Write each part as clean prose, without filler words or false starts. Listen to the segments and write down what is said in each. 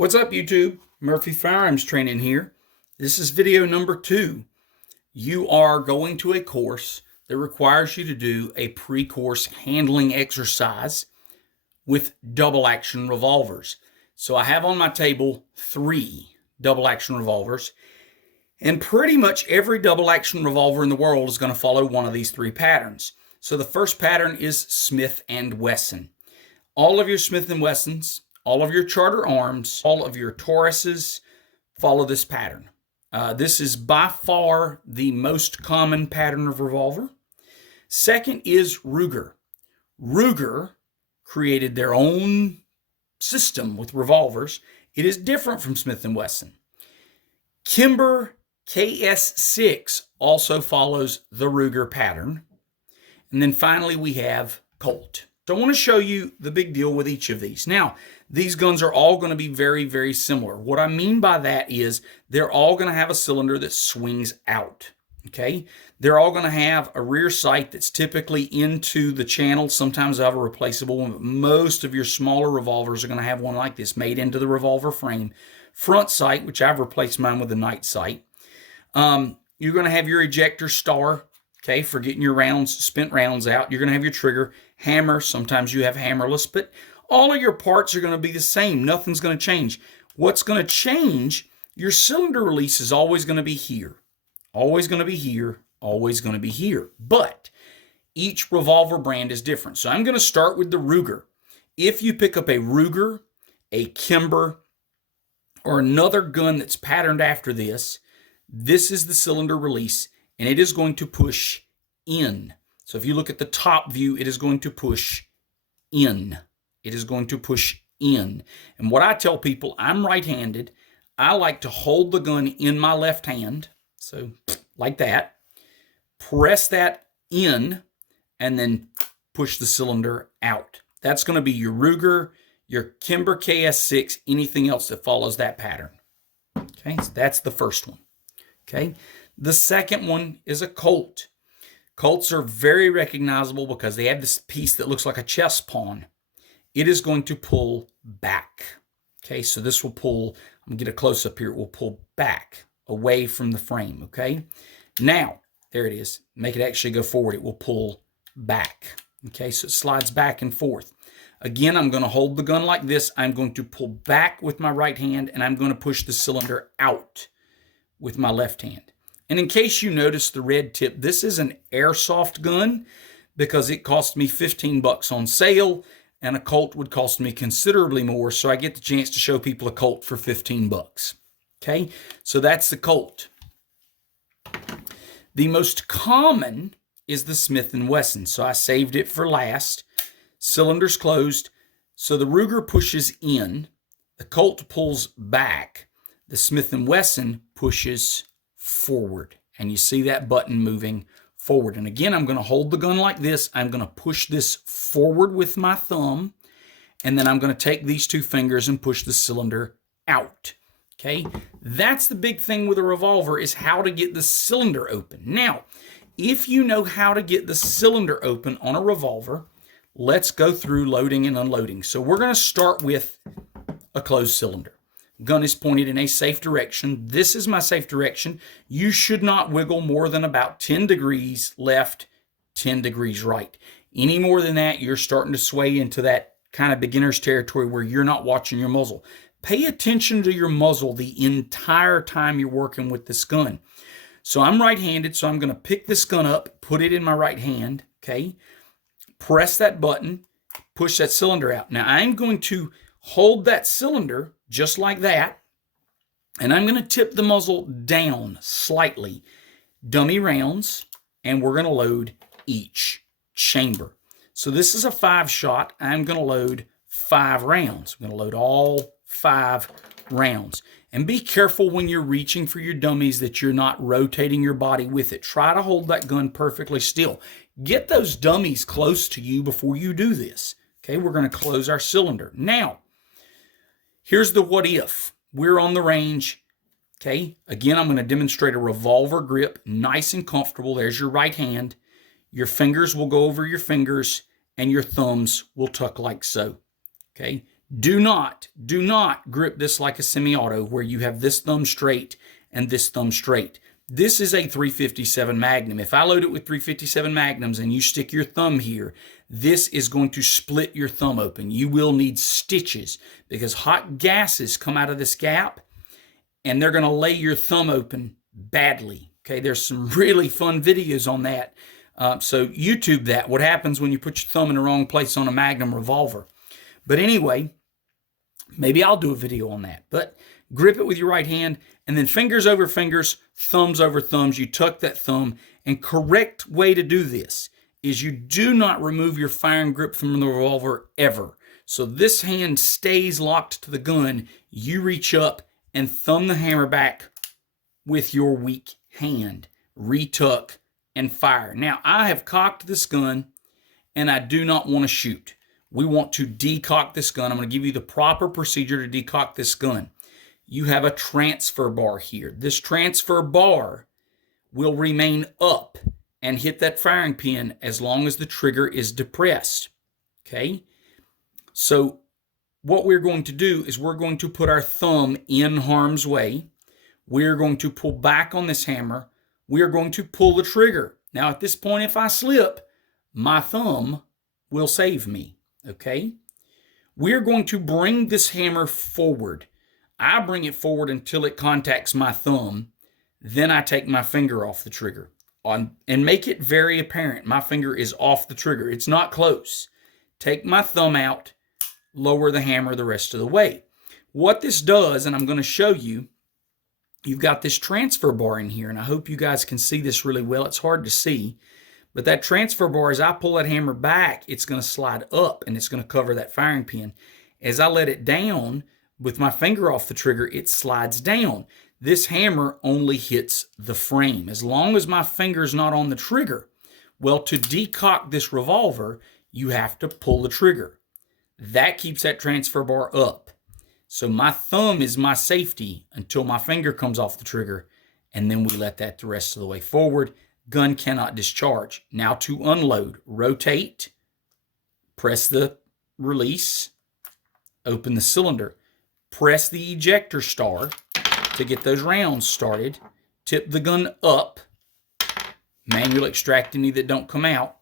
What's up, YouTube? Murphy Firearms Training here. This is video number 2. You are going to a course that requires you to do a pre-course handling exercise with double action revolvers. So I have on my table 3 double action revolvers, and pretty much every double action revolver in the world is going to follow one of these 3 patterns. So the first pattern is Smith & Wesson. All of your Smith & Wessons, all of your Charter Arms, all of your Tauruses follow this pattern. This is by far the most common pattern of revolver. Second is Ruger. Ruger created their own system with revolvers. It is different from Smith & Wesson. Kimber KS6 also follows the Ruger pattern. And then finally we have Colt. So I want to show you the big deal with each of these. Now, these guns are all going to be very, very similar. What I mean by that is they're all going to have a cylinder that swings out, okay? They're all going to have a rear sight that's typically into the channel. Sometimes they'll have a replaceable one, but most of your smaller revolvers are going to have one like this made into the revolver frame. Front sight, which I've replaced mine with a night sight. You're going to have your ejector star, okay, for getting your rounds, spent rounds out. You're going to have your trigger, hammer. Sometimes you have hammerless, but all of your parts are going to be the same. Nothing's going to change. What's going to change, your cylinder release is always going to be here. Always going to be here. Always going to be here. But each revolver brand is different. So I'm going to start with the Ruger. If you pick up a Ruger, a Kimber, or another gun that's patterned after this, this is the cylinder release, and it is going to push in. So if you look at the top view, it is going to push in. It is going to push in. And what I tell people, I'm right-handed. I like to hold the gun in my left hand. So like that. Press that in and then push the cylinder out. That's going to be your Ruger, your Kimber KS6, anything else that follows that pattern. Okay, so that's the first one. Okay, the second one is a Colt. Colts are very recognizable because they have this piece that looks like a chess pawn. It is going to pull back. Okay, so this will pull, I'm going to get a close-up here, it will pull back away from the frame, okay? Now, there it is. Make it actually go forward. It will pull back. Okay, so it slides back and forth. Again, I'm going to hold the gun like this. I'm going to pull back with my right hand, and I'm going to push the cylinder out with my left hand. And in case you notice the red tip, this is an airsoft gun because it cost me 15 bucks on sale, and a Colt would cost me considerably more, so I get the chance to show people a Colt for 15 bucks. Okay, so that's the Colt. The most common is the Smith & Wesson, so I saved it for last. Cylinders closed, so the Ruger pushes in, the Colt pulls back, the Smith & Wesson pushes forward, and you see that button moving forward. And again, I'm going to hold the gun like this. I'm going to push this forward with my thumb, and then I'm going to take these 2 fingers and push the cylinder out. Okay, that's the big thing with a revolver, is how to get the cylinder open. Now, if you know how to get the cylinder open on a revolver, let's go through loading and unloading. So we're going to start with a closed cylinder. Gun is pointed in a safe direction. This is my safe direction. You should not wiggle more than about 10 degrees left, 10 degrees right. Any more than that, you're starting to sway into that kind of beginner's territory where you're not watching your muzzle. Pay attention to your muzzle the entire time you're working with this gun. So I'm right-handed, so I'm going to pick this gun up, put it in my right hand, okay? Press that button, push that cylinder out. Now I'm going to hold that cylinder just like that, and I'm going to tip the muzzle down slightly. Dummy rounds, and we're going to load each chamber. So this is a 5-shot. I'm going to load 5 rounds. I'm going to load all 5 rounds. And be careful when you're reaching for your dummies that you're not rotating your body with it. Try to hold that gun perfectly still. Get those dummies close to you before you do this. Okay, we're going to close our cylinder. Now, here's the what if. We're on the range. Okay, again, I'm going to demonstrate a revolver grip, nice and comfortable. There's your right hand. Your fingers will go over your fingers, and your thumbs will tuck like so. Okay, Do not grip this like a semi-auto where you have this thumb straight and this thumb straight. This is a 357 Magnum. If I load it with 357 Magnums and you stick your thumb here, this is going to split your thumb open. You will need stitches because hot gases come out of this gap and they're going to lay your thumb open badly. Okay, there's some really fun videos on that. So YouTube that, what happens when you put your thumb in the wrong place on a Magnum revolver. But anyway, maybe I'll do a video on that. But grip it with your right hand, and then fingers over fingers, thumbs over thumbs. You tuck that thumb, and correct way to do this is you do not remove your firing grip from the revolver ever. So this hand stays locked to the gun. You reach up and thumb the hammer back with your weak hand. Retuck and fire. Now, I have cocked this gun, and I do not want to shoot. We want to decock this gun. I'm going to give you the proper procedure to decock this gun. You have a transfer bar here. This transfer bar will remain up and hit that firing pin as long as the trigger is depressed. Okay? So what we're going to do is we're going to put our thumb in harm's way. We're going to pull back on this hammer. We are going to pull the trigger. Now at this point, if I slip, my thumb will save me. Okay? We're going to bring this hammer forward. I bring it forward until it contacts my thumb. Then I take my finger off the trigger. And make it very apparent. My finger is off the trigger. It's not close. Take my thumb out. Lower the hammer the rest of the way. What this does, and I'm going to show you, you've got this transfer bar in here, and I hope you guys can see this really well. It's hard to see. But that transfer bar, as I pull that hammer back, it's going to slide up, and it's going to cover that firing pin. As I let it down, with my finger off the trigger, it slides down. This hammer only hits the frame. As long as my finger's not on the trigger, well, to decock this revolver, you have to pull the trigger. That keeps that transfer bar up. So my thumb is my safety until my finger comes off the trigger, and then we let that the rest of the way forward. Gun cannot discharge. Now to unload, rotate, press the release, open the cylinder, press the ejector star to get those rounds started, tip the gun up, manual extract any that don't come out.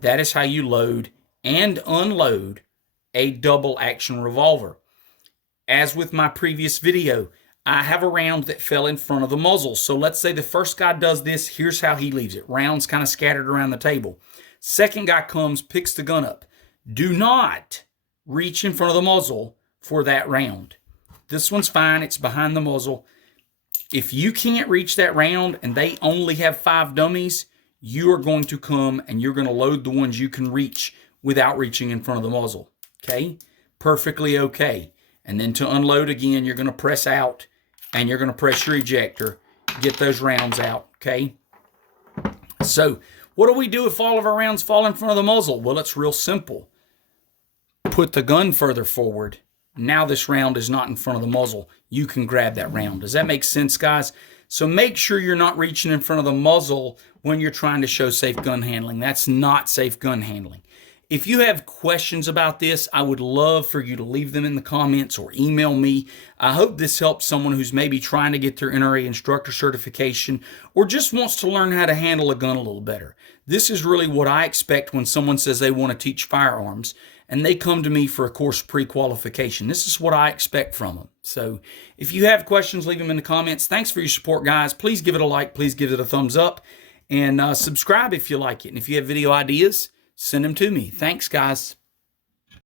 That is how you load and unload a double action revolver. As with my previous video, I have a round that fell in front of the muzzle. So let's say the first guy does this. Here's how he leaves it. Rounds kind of scattered around the table. Second guy comes, picks the gun up. Do not reach in front of the muzzle for that round. This one's fine. It's behind the muzzle. If you can't reach that round and they only have 5 dummies, you are going to come and you're going to load the ones you can reach without reaching in front of the muzzle. Okay? Perfectly okay. And then to unload again, you're going to press out and you're going to press your ejector, get those rounds out, okay? So what do we do if all of our rounds fall in front of the muzzle? Well, it's real simple. Put the gun further forward. Now this round is not in front of the muzzle. You can grab that round. Does that make sense, guys? So make sure you're not reaching in front of the muzzle when you're trying to show safe gun handling. That's not safe gun handling. If you have questions about this, I would love for you to leave them in the comments or email me. I hope this helps someone who's maybe trying to get their NRA instructor certification or just wants to learn how to handle a gun a little better. This is really what I expect when someone says they want to teach firearms and they come to me for a course pre-qualification. This is what I expect from them. So if you have questions, leave them in the comments. Thanks for your support, guys. Please give it a like. Please give it a thumbs up. And subscribe if you like it. And if you have video ideas, send them to me. Thanks, guys.